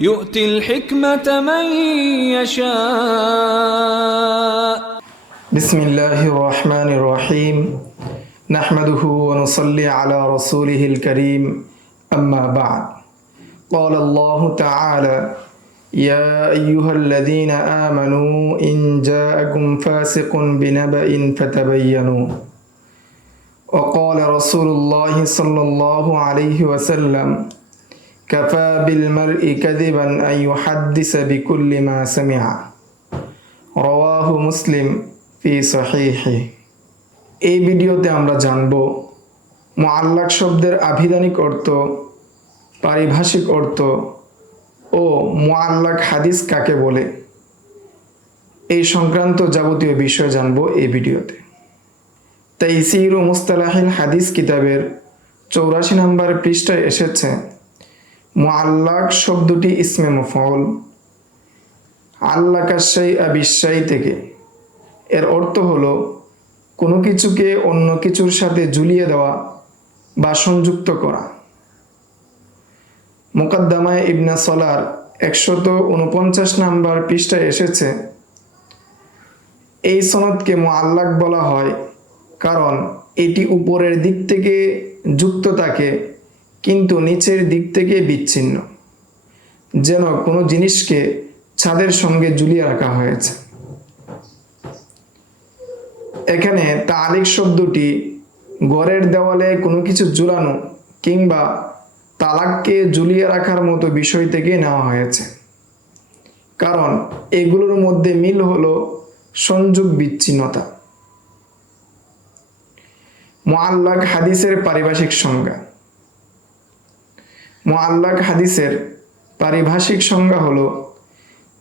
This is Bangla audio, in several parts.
يؤتي الحكمة من يشاء. بسم الله الرحمن الرحيم. نحمده ونصلي على رسوله الكريم. أما بعد. قال الله تعالى يا أيها الذين آمنوا إن جاءكم فاسق بنبأ فتبينوا. وقال رسول الله صلى الله عليه وسلم كفى بالمرء كذبا أن يحدث بكل ما سمع রওয়াহু মুসলিম ফি সহিহি এই ভিডিওতে আমরা জানব মুআল্লাক শব্দের আভিধানিক অর্থ পারিভাষিক অর্থ ও মুআল্লাক হাদিস কাকে বলে এই সংক্রান্ত যাবতীয় বিষয় জানব এই ভিডিওতে তাইসির ও মুস্তালাহিল হাদিস কিতাবের চৌরাশি নম্বর পৃষ্ঠায় এসেছে মুআল্লাক শব্দটি ইসমে মফল আল্লাহ কাশাই আবিশ্বাই থেকে। এর অর্থ হলো, কোনো কিছুকে অন্য কিছুর সাথে ঝুলিয়ে দেওয়া বা সংযুক্ত করা। মোকাদ্দামায় ইবনা সলার একশত উনপঞ্চাশ নাম্বার পৃষ্ঠায় এসেছে, এই সনদকে মোয়াল্লাক বলা হয় কারণ এটি উপরের দিক থেকে যুক্ত থাকে কিন্তু নিচের দিক থেকে বিচ্ছিন্ন। যেন কোনো জিনিসকে ছাদের সঙ্গে ঝুলিয়ে রাখা হয়েছে। এখানে তালিক শব্দটি ঘরের দেওয়ালে কোনো কিছু ঝুলানো কিংবা তালাককে ঝুলিয়ে রাখার মতো বিষয় থেকে নেওয়া হয়েছে। কারণ এগুলোর মধ্যে মিল হলো সংযোগ বিচ্ছিন্নতা। মোয়াল্লাক হাদিসের পারিভাষিক সংজ্ঞা। মোয়াল্লাক হাদিসের পারিভাষিক সংজ্ঞা হল,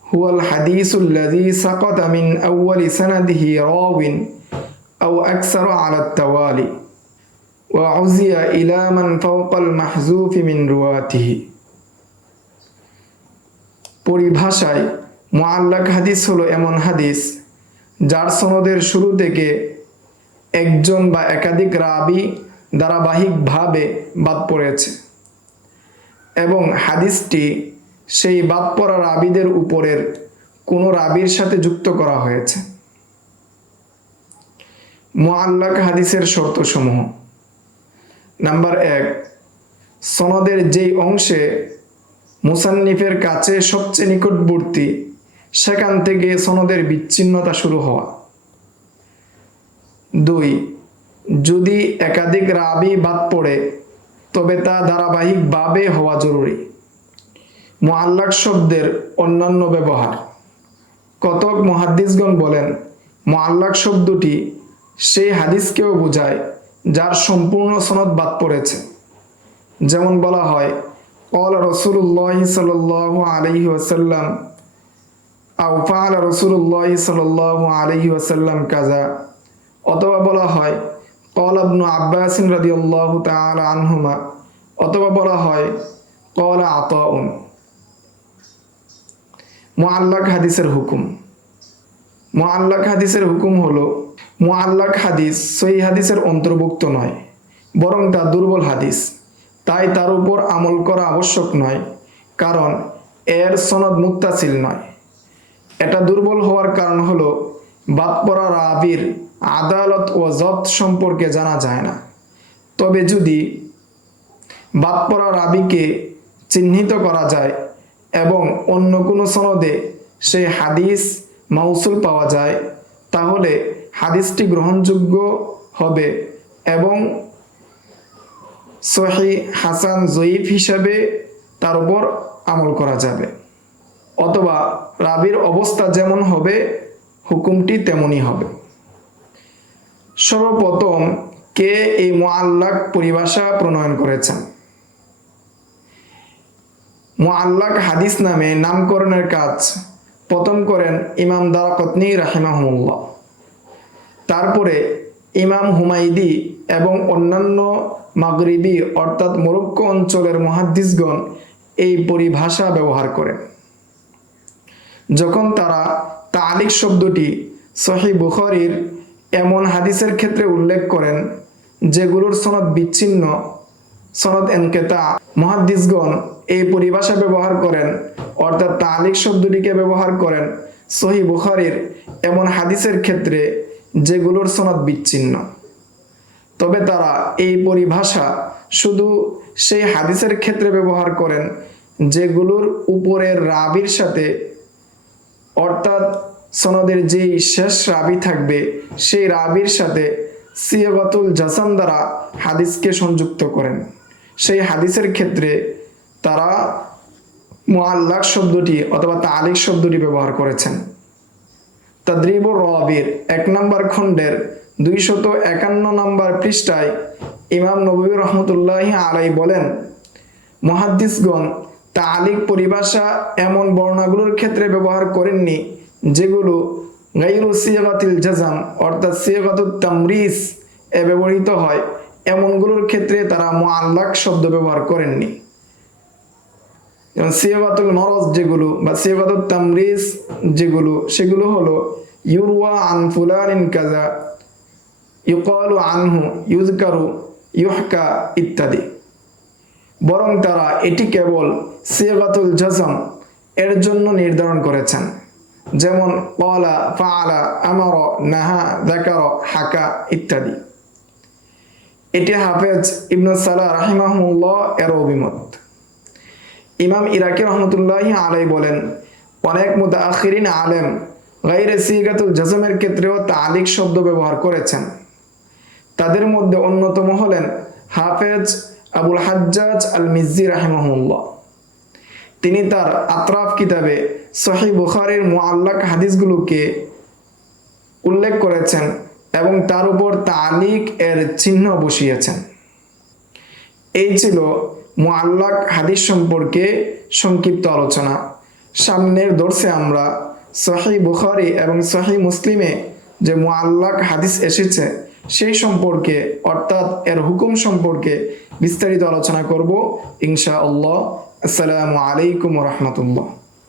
হুয়াল হাদিসুল্লাজি সাকত আমিন আউয়ালি ইসানাদিহি রাউইন আউ আকসার আলাত তাওয়ালি ওয়া উজিয়া ইলা মান ফাওকাল মাহজুফি মিন রুয়াতিহি পরিভাষায় মোয়াল্লাক হাদিস হলো এমন হাদিস যার সনদের শুরু থেকে একজন বা একাধিক রাবি ধারাবাহিকভাবে বাদ পড়েছে। এবং হাদিসটি সেই বাদ পড়া রাবিদের উপরের কোনো রাবির সাথে যুক্ত করা হয়েছে। মোয়াল্লাক হাদিসের শর্তসমূহ। নাম্বার এক, সনদের যেই অংশে মুসান্নিফের কাছে সবচেয়ে নিকটবর্তী, সেখান থেকে সনদের বিচ্ছিন্নতা শুরু হওয়া। দুই, যদি একাধিক রাবি বাদ পড়ে তবে তা ধারাবাহিকভাবে হওয়া জরুরি। মোয়াল্লাক শব্দের অন্যান্য ব্যবহার। কতক মহাদ্দিসগণ বলেন মোয়াল্লাক শব্দটি সেই হাদিসকেও বোঝায় যার সম্পূর্ণ সনদ বাদ পড়েছে। যেমন বলা হয় অল রসুল্লাহ সাল আলহি ওসাল্লাম আউফাল রসুল্লাহ সাল আলহি ওসাল্লাম কাজা অথবা বলা হয় কল আবনু আব্বাসিন রাদি আল্লাহ তাল আনহুমা অথবা বলা হয় কল আতাউন মোয়াল্লাক হাদিসের হুকুম। মোয়াল্লাক হাদিসের হুকুম হলো মোয়াল্লাক হাদিস সই হাদিসের অন্তর্ভুক্ত নয়, বরং তা দুর্বল হাদিস। তাই তার উপর আমল করা আবশ্যক নয়, কারণ এর সনদ মুক্তাসিল নয়। এটা দুর্বল হওয়ার কারণ হলো, বাদ পড়া রাবির আদালত ও জত সম্পর্কে জানা যায় না। তবে যদি বাদ পড়া রাবিকে চিহ্নিত করা যায় এবং অন্য কোনো সনদে সেই হাদিস মাউসুল পাওয়া যায়, তাহলে হাদিসটি গ্রহণযোগ্য হবে এবং সহি হাসান জয়ীফ হিসাবে তার উপর আমল করা যাবে। অথবা রাবির অবস্থা যেমন হবে, হুকুমটি তেমনই হবে। সর্বপ্রথম কে এই মোয়াল্লাক পরিভাষা প্রণয়ন করেছেন? মোয়াল্লাক হাদিস নামে নামকরণের কাজ প্রথম করেন ইমাম দারাকতনি রাহিমাহুল্লাহ। তারপরে ইমাম হুমাইদি এবং অন্যান্য মাগরিবি অর্থাৎ মরক্কো অঞ্চলের মহাদ্দিসগণ এই পরিভাষা ব্যবহার করেন। যখন তারা তালিক শব্দটি সহি বুখরির এমন হাদিসের ক্ষেত্রে উল্লেখ করেন যেগুলোর সনদ বিচ্ছিন্ন, সনদ এনকেতা। মহাদ্দিসগণ এই পরিভাষা ব্যবহার করেন, অর্থাৎ তালিক শব্দটিকে ব্যবহার করেন সহি বুখারির এমন হাদিসের ক্ষেত্রে যেগুলোর সনদ বিচ্ছিন্ন। তবে তারা এই পরিভাষা শুধু সেই হাদিসের ক্ষেত্রে ব্যবহার করেন যেগুলোর উপরের রাবির সাথে, অর্থাৎ সনদের যেই শেষ রাবি থাকবে, সেই রাবির সাথে সিয়গতুল জাসান দ্বারা হাদিসকে সংযুক্ত করেন। সেই হাদিসের ক্ষেত্রে তারা মুআল্লাক শব্দটি অথবা তালিক শব্দটি ব্যবহার করেছেন। তদ্রিবুর রবির এক নম্বর খণ্ডের দুইশত একান্ন নম্বর পৃষ্ঠায় ইমাম নবী রহমতুল্লাহ আলাই বলেন, মহাদ্দিসগণ তালিক পরিভাষা এমন বর্ণাগুলোর ক্ষেত্রে ব্যবহার করেননি যেগুলো গাইরু সিয়াগাতিল জাজাম, অর্থাৎ সিয়াগাতুল তামরিস, এ ব্যবহৃত হয়। এমনগুলোর ক্ষেত্রে তারা মুআল্লাক শব্দ ব্যবহার করেননি। যেমন সিয়াগাতুল মরজ যেগুলো বা সিয়াগাতুল তামরিস যেগুলো, সেগুলো হলো, ইউরওয়া আন ফুলানিন কাজা ইউকালু আনহু ইউজকারু ইউহকা ইত্যাদি। বরং তারা এটি কেবল সিয়াগাতুল জাজম এর জন্য নির্ধারণ করেছেন। যেমন কলা ফাআলা আমর নাহা দেকার হাকা ইত্যাদি। এটি হাফেজ ইবনু সালাহ রাহিমাহুল্লাহ এর অভিমত। ইমাম ইরাকি রহমতুল্লাহ আলাই বলেন, অনেক মুতাআখিরিন আলেম গাইরে সিগাতুল জাজমের ক্ষেত্রেও তালিক শব্দ ব্যবহার করেছেন। তাদের মধ্যে অন্যতম হলেন হাফেজ আবুল হাজ্জাজ আল মিজি রাহিমাহুল্লাহ। তিনি তার আতরাফ কিতাবে সহি বুখারের মোয়াল্লাক হাদিসগুলোকে উল্লেখ করেছেন এবং তার উপর তালিক এর চিহ্ন বসিয়েছেন। এই ছিল মোয়াল্লাক হাদিস সম্পর্কে সংক্ষিপ্ত আলোচনা। সামনের দর্শে আমরা সহি বুখারি এবং সহি মুসলিমে যে মোয়াল্লাক হাদিস এসেছে, সেই সম্পর্কে অর্থাৎ এর হুকুম সম্পর্কে বিস্তারিত আলোচনা করব। ইনশা আল্লাহ আসসালামু আলাইকুম রহমতুল্লাহ।